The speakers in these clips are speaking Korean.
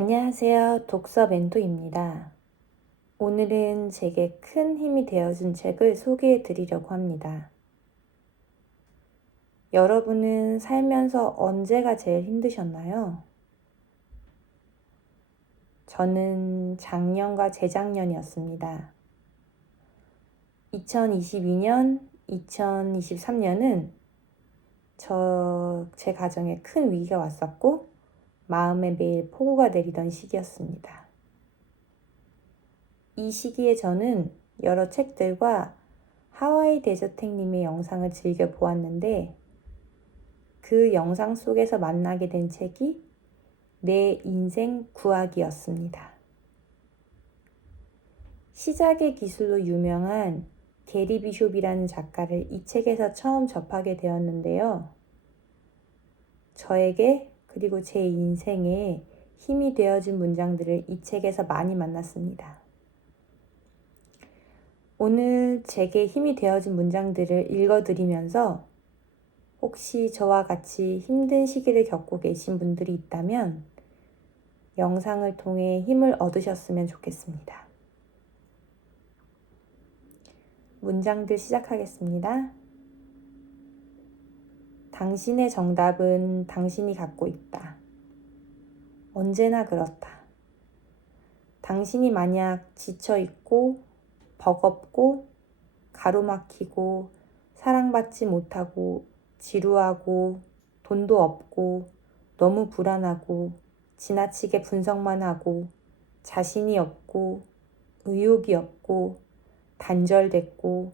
안녕하세요. 독서 멘토입니다. 오늘은 제게 큰 힘이 되어준 책을 소개해 드리려고 합니다. 여러분은 살면서 언제가 제일 힘드셨나요? 저는 작년과 재작년이었습니다. 2022년, 2023년은 제 가정에 큰 위기가 왔었고 마음에 매일 폭우가 내리던 시기였습니다. 이 시기에 저는 여러 책들과 하와이 데저택님의 영상을 즐겨 보았는데 그 영상 속에서 만나게 된 책이 내 인생 구하기였습니다. 시작의 기술로 유명한 게리 비숍이라는 작가를 이 책에서 처음 접하게 되었는데요. 저에게 그리고 제 인생에 힘이 되어준 문장들을 이 책에서 많이 만났습니다. 오늘 제게 힘이 되어준 문장들을 읽어드리면서 혹시 저와 같이 힘든 시기를 겪고 계신 분들이 있다면 영상을 통해 힘을 얻으셨으면 좋겠습니다. 문장들 시작하겠습니다. 당신의 정답은 당신이 갖고 있다. 언제나 그렇다. 당신이 만약 지쳐있고 버겁고 가로막히고 사랑받지 못하고 지루하고 돈도 없고 너무 불안하고 지나치게 분석만 하고 자신이 없고 의욕이 없고 단절됐고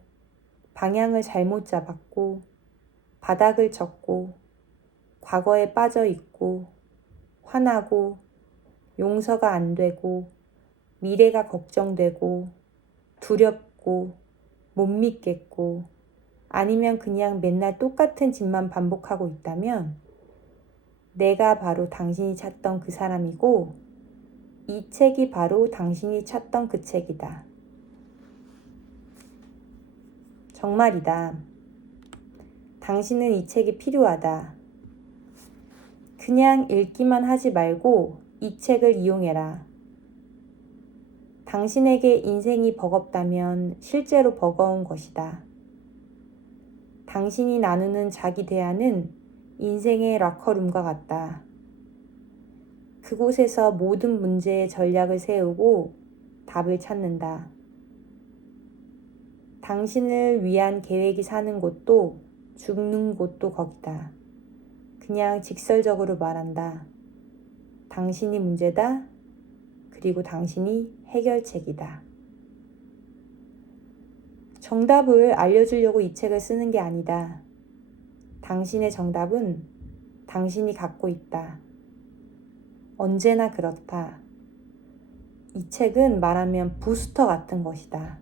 방향을 잘못 잡았고 바닥을 쳤고 과거에 빠져 있고 화나고 용서가 안 되고 미래가 걱정되고 두렵고 못 믿겠고 아니면 그냥 맨날 똑같은 짓만 반복하고 있다면 내가 바로 당신이 찾던 그 사람이고 이 책이 바로 당신이 찾던 그 책이다. 정말이다. 당신은 이 책이 필요하다. 그냥 읽기만 하지 말고 이 책을 이용해라. 당신에게 인생이 버겁다면 실제로 버거운 것이다. 당신이 나누는 자기 대화는 인생의 락커룸과 같다. 그곳에서 모든 문제의 전략을 세우고 답을 찾는다. 당신을 위한 계획이 사는 곳도 죽는 곳도 거기다. 그냥 직설적으로 말한다. 당신이 문제다. 그리고 당신이 해결책이다. 정답을 알려주려고 이 책을 쓰는 게 아니다. 당신의 정답은 당신이 갖고 있다. 언제나 그렇다. 이 책은 말하면 부스터 같은 것이다.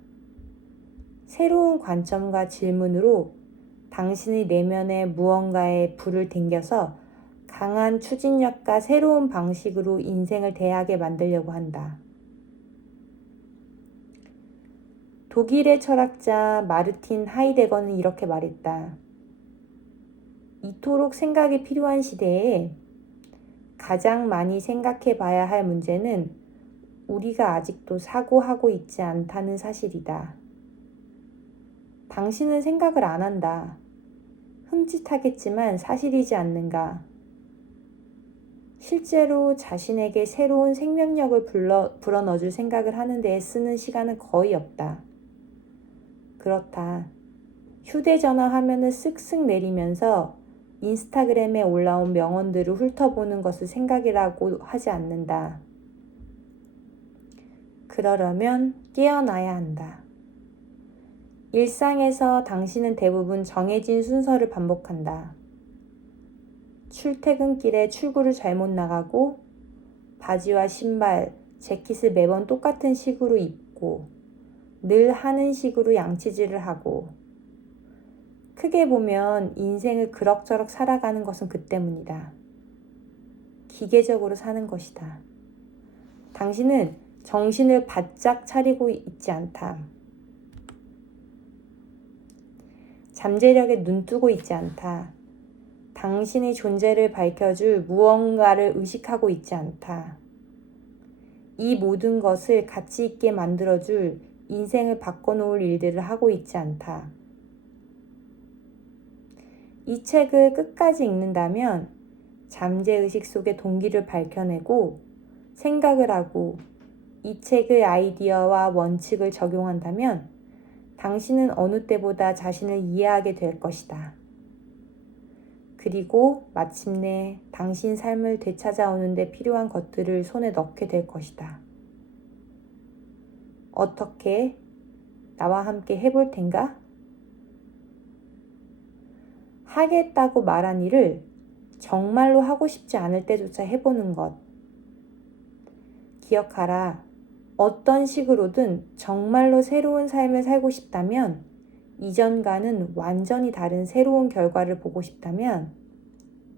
새로운 관점과 질문으로 당신의 내면에 무언가의 불을 당겨서 강한 추진력과 새로운 방식으로 인생을 대하게 만들려고 한다. 독일의 철학자 마르틴 하이데거는 이렇게 말했다. 이토록 생각이 필요한 시대에 가장 많이 생각해 봐야 할 문제는 우리가 아직도 사고하고 있지 않다는 사실이다. 당신은 생각을 안 한다. 흠칫하겠지만 사실이지 않는가. 실제로 자신에게 새로운 생명력을 불어넣어줄 생각을 하는 데에 쓰는 시간은 거의 없다. 그렇다. 휴대전화 화면을 쓱쓱 내리면서 인스타그램에 올라온 명언들을 훑어보는 것을 생각이라고 하지 않는다. 그러려면 깨어나야 한다. 일상에서 당신은 대부분 정해진 순서를 반복한다. 출퇴근길에 출구를 잘못 나가고 바지와 신발, 재킷을 매번 똑같은 식으로 입고 늘 하는 식으로 양치질을 하고 크게 보면 인생을 그럭저럭 살아가는 것은 그 때문이다. 기계적으로 사는 것이다. 당신은 정신을 바짝 차리고 있지 않다. 잠재력에 눈뜨고 있지 않다. 당신의 존재를 밝혀줄 무언가를 의식하고 있지 않다. 이 모든 것을 가치 있게 만들어줄 인생을 바꿔놓을 일들을 하고 있지 않다. 이 책을 끝까지 읽는다면 잠재의식 속의 동기를 밝혀내고 생각을 하고 이 책의 아이디어와 원칙을 적용한다면 당신은 어느 때보다 자신을 이해하게 될 것이다. 그리고 마침내 당신 삶을 되찾아오는 데 필요한 것들을 손에 넣게 될 것이다. 어떻게? 나와 함께 해볼 텐가? 하겠다고 말한 일을 정말로 하고 싶지 않을 때조차 해보는 것. 기억하라. 어떤 식으로든 정말로 새로운 삶을 살고 싶다면, 이전과는 완전히 다른 새로운 결과를 보고 싶다면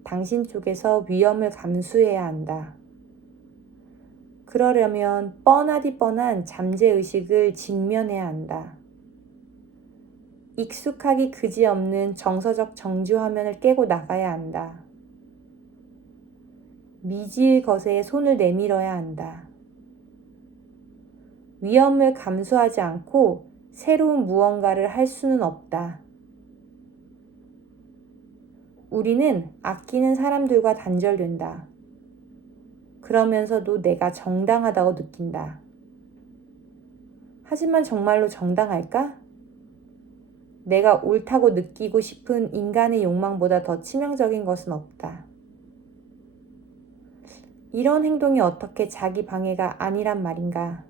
당신 쪽에서 위험을 감수해야 한다. 그러려면 뻔하디 뻔한 잠재의식을 직면해야 한다. 익숙하기 그지없는 정서적 정지 화면을 깨고 나가야 한다. 미지의 것에 손을 내밀어야 한다. 위험을 감수하지 않고 새로운 무언가를 할 수는 없다. 우리는 아끼는 사람들과 단절된다. 그러면서도 내가 정당하다고 느낀다. 하지만 정말로 정당할까? 내가 옳다고 느끼고 싶은 인간의 욕망보다 더 치명적인 것은 없다. 이런 행동이 어떻게 자기 방해가 아니란 말인가?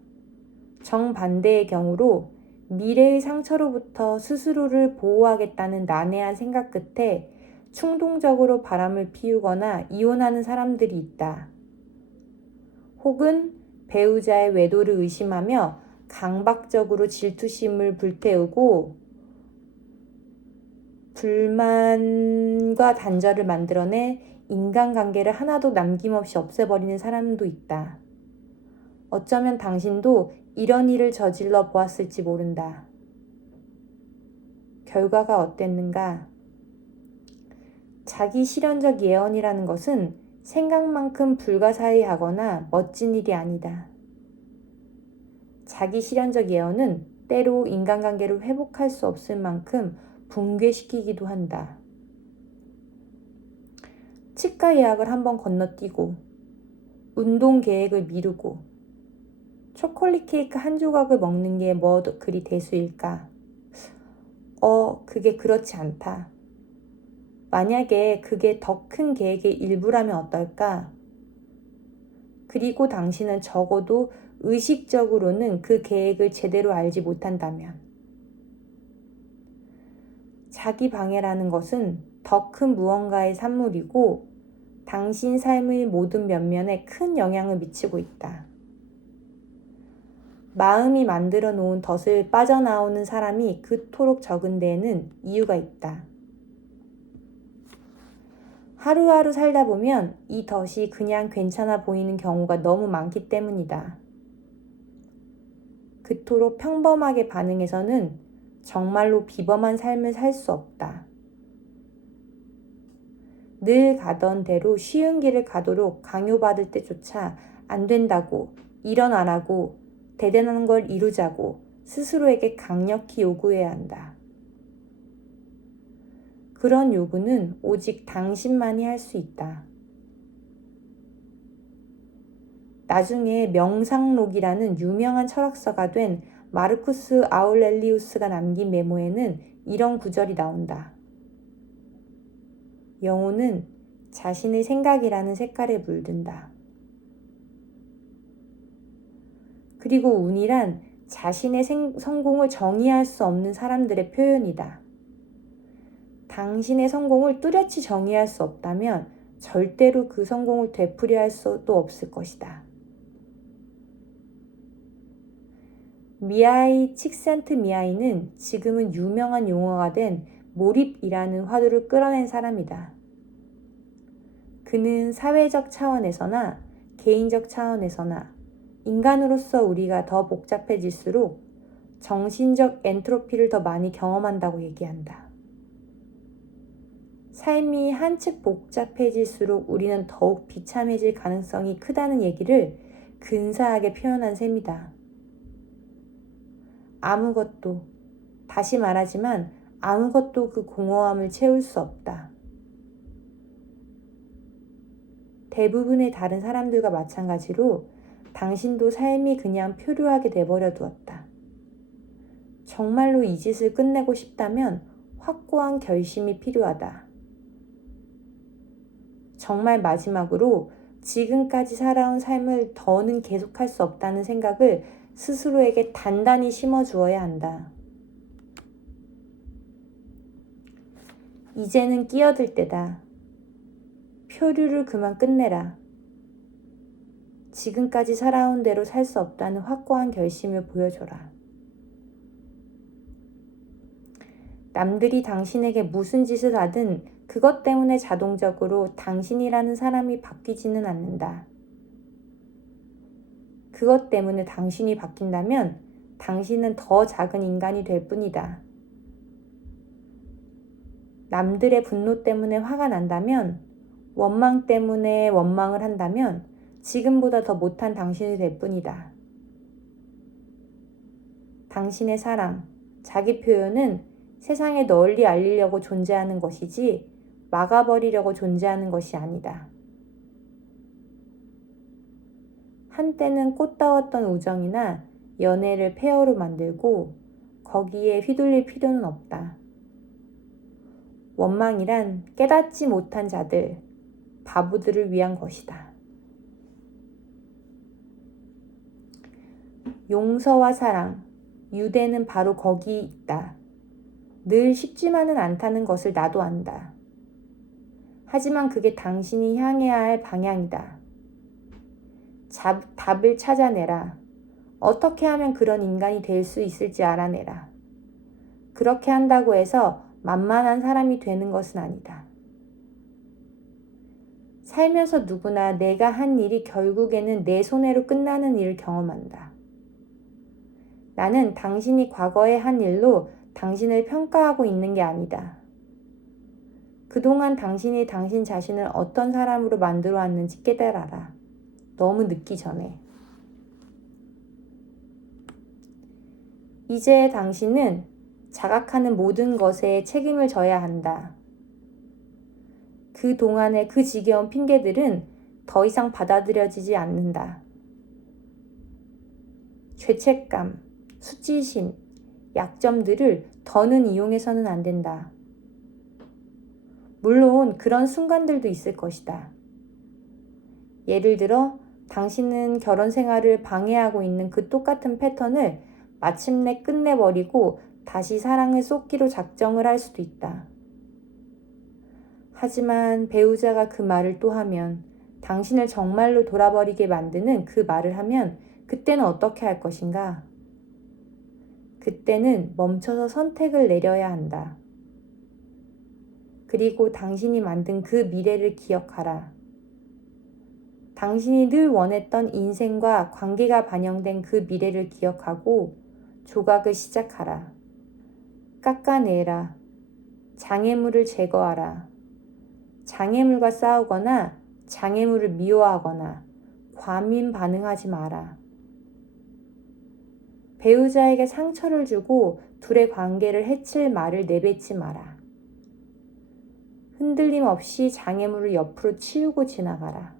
정반대의 경우로 미래의 상처로부터 스스로를 보호하겠다는 난해한 생각 끝에 충동적으로 바람을 피우거나 이혼하는 사람들이 있다. 혹은 배우자의 외도를 의심하며 강박적으로 질투심을 불태우고 불만과 단절을 만들어내 인간관계를 하나도 남김없이 없애버리는 사람도 있다. 어쩌면 당신도 이런 일을 저질러 보았을지 모른다. 결과가 어땠는가? 자기 실현적 예언이라는 것은 생각만큼 불가사의하거나 멋진 일이 아니다. 자기 실현적 예언은 때로 인간관계를 회복할 수 없을 만큼 붕괴시키기도 한다. 치과 예약을 한번 건너뛰고, 운동 계획을 미루고, 초콜릿 케이크 한 조각을 먹는 게 뭐 그리 대수일까? 그게 그렇지 않다. 만약에 그게 더 큰 계획의 일부라면 어떨까? 그리고 당신은 적어도 의식적으로는 그 계획을 제대로 알지 못한다면. 자기 방해라는 것은 더 큰 무언가의 산물이고 당신 삶의 모든 면면에 큰 영향을 미치고 있다. 마음이 만들어 놓은 덫을 빠져나오는 사람이 그토록 적은 데에는 이유가 있다. 하루하루 살다 보면 이 덫이 그냥 괜찮아 보이는 경우가 너무 많기 때문이다. 그토록 평범하게 반응해서는 정말로 비범한 삶을 살 수 없다. 늘 가던 대로 쉬운 길을 가도록 강요받을 때조차 안 된다고, 일어나라고, 대단한 걸 이루자고 스스로에게 강력히 요구해야 한다. 그런 요구는 오직 당신만이 할 수 있다. 나중에 명상록이라는 유명한 철학서가 된 마르쿠스 아울렐리우스가 남긴 메모에는 이런 구절이 나온다. 영혼은 자신의 생각이라는 색깔에 물든다. 그리고 운이란 자신의 성공을 정의할 수 없는 사람들의 표현이다. 당신의 성공을 뚜렷이 정의할 수 없다면 절대로 그 성공을 되풀이할 수도 없을 것이다. 미하이 칙센트미하이는 지금은 유명한 용어가 된 몰입이라는 화두를 끌어낸 사람이다. 그는 사회적 차원에서나 개인적 차원에서나 인간으로서 우리가 더 복잡해질수록 정신적 엔트로피를 더 많이 경험한다고 얘기한다. 삶이 한층 복잡해질수록 우리는 더욱 비참해질 가능성이 크다는 얘기를 근사하게 표현한 셈이다. 아무것도, 다시 말하지만 아무것도 그 공허함을 채울 수 없다. 대부분의 다른 사람들과 마찬가지로 당신도 삶이 그냥 표류하게 내버려 두었다. 정말로 이 짓을 끝내고 싶다면 확고한 결심이 필요하다. 정말 마지막으로 지금까지 살아온 삶을 더는 계속할 수 없다는 생각을 스스로에게 단단히 심어주어야 한다. 이제는 끼어들 때다. 표류를 그만 끝내라. 지금까지 살아온 대로 살 수 없다는 확고한 결심을 보여줘라. 남들이 당신에게 무슨 짓을 하든 그것 때문에 자동적으로 당신이라는 사람이 바뀌지는 않는다. 그것 때문에 당신이 바뀐다면 당신은 더 작은 인간이 될 뿐이다. 남들의 분노 때문에 화가 난다면, 원망 때문에 원망을 한다면 지금보다 더 못한 당신이 될 뿐이다. 당신의 사랑, 자기 표현은 세상에 널리 알리려고 존재하는 것이지 막아버리려고 존재하는 것이 아니다. 한때는 꽃다웠던 우정이나 연애를 폐허로 만들고 거기에 휘둘릴 필요는 없다. 원망이란 깨닫지 못한 자들, 바보들을 위한 것이다. 용서와 사랑, 유대는 바로 거기 있다. 늘 쉽지만은 않다는 것을 나도 안다. 하지만 그게 당신이 향해야 할 방향이다. 답을 찾아내라. 어떻게 하면 그런 인간이 될 수 있을지 알아내라. 그렇게 한다고 해서 만만한 사람이 되는 것은 아니다. 살면서 누구나 내가 한 일이 결국에는 내 손해로 끝나는 일을 경험한다. 나는 당신이 과거에 한 일로 당신을 평가하고 있는 게 아니다. 그동안 당신이 당신 자신을 어떤 사람으로 만들어 왔는지 깨달아라. 너무 늦기 전에. 이제 당신은 자각하는 모든 것에 책임을 져야 한다. 그동안의 그 지겨운 핑계들은 더 이상 받아들여지지 않는다. 죄책감, 수치심, 약점들을 더는 이용해서는 안 된다. 물론 그런 순간들도 있을 것이다. 예를 들어 당신은 결혼 생활을 방해하고 있는 그 똑같은 패턴을 마침내 끝내버리고 다시 사랑을 쏟기로 작정을 할 수도 있다. 하지만 배우자가 그 말을 또 하면, 당신을 정말로 돌아버리게 만드는 그 말을 하면 그때는 어떻게 할 것인가? 그때는 멈춰서 선택을 내려야 한다. 그리고 당신이 만든 그 미래를 기억하라. 당신이 늘 원했던 인생과 관계가 반영된 그 미래를 기억하고 조각을 시작하라. 깎아내라. 장애물을 제거하라. 장애물과 싸우거나 장애물을 미워하거나 과민 반응하지 마라. 배우자에게 상처를 주고 둘의 관계를 해칠 말을 내뱉지 마라. 흔들림 없이 장애물을 옆으로 치우고 지나가라.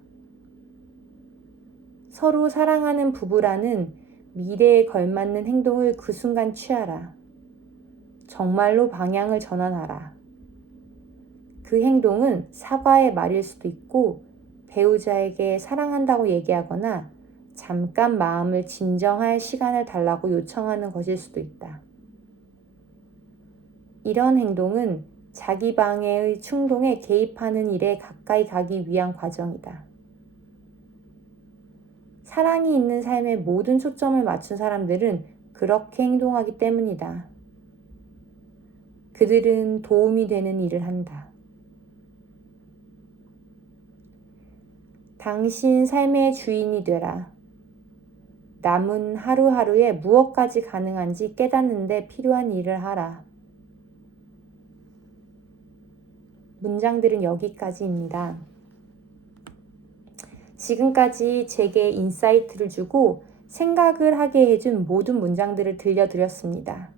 서로 사랑하는 부부라는 미래에 걸맞는 행동을 그 순간 취하라. 정말로 방향을 전환하라. 그 행동은 사과의 말일 수도 있고 배우자에게 사랑한다고 얘기하거나 잠깐 마음을 진정할 시간을 달라고 요청하는 것일 수도 있다. 이런 행동은 자기 방해의 충동에 개입하는 일에 가까이 가기 위한 과정이다. 사랑이 있는 삶에 모든 초점을 맞춘 사람들은 그렇게 행동하기 때문이다. 그들은 도움이 되는 일을 한다. 당신 삶의 주인이 되라. 남은 하루하루에 무엇까지 가능한지 깨닫는 데 필요한 일을 하라. 문장들은 여기까지입니다. 지금까지 제게 인사이트를 주고 생각을 하게 해준 모든 문장들을 들려드렸습니다.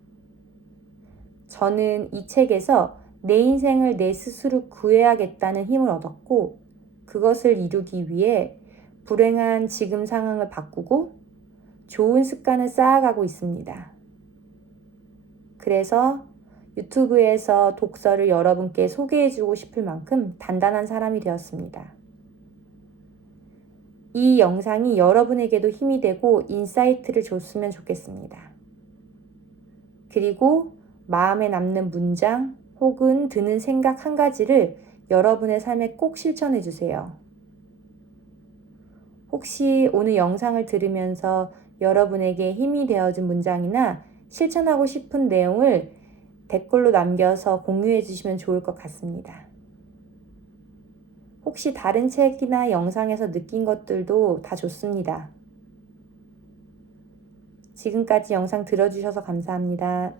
저는 이 책에서 내 인생을 내 스스로 구해야겠다는 힘을 얻었고, 그것을 이루기 위해 불행한 지금 상황을 바꾸고 좋은 습관을 쌓아가고 있습니다. 그래서 유튜브에서 독서를 여러분께 소개해주고 싶을 만큼 단단한 사람이 되었습니다. 이 영상이 여러분에게도 힘이 되고 인사이트를 줬으면 좋겠습니다. 그리고 마음에 남는 문장 혹은 드는 생각 한 가지를 여러분의 삶에 꼭 실천해 주세요. 혹시 오늘 영상을 들으면서 여러분에게 힘이 되어준 문장이나 실천하고 싶은 내용을 댓글로 남겨서 공유해 주시면 좋을 것 같습니다. 혹시 다른 책이나 영상에서 느낀 것들도 다 좋습니다. 지금까지 영상 들어주셔서 감사합니다.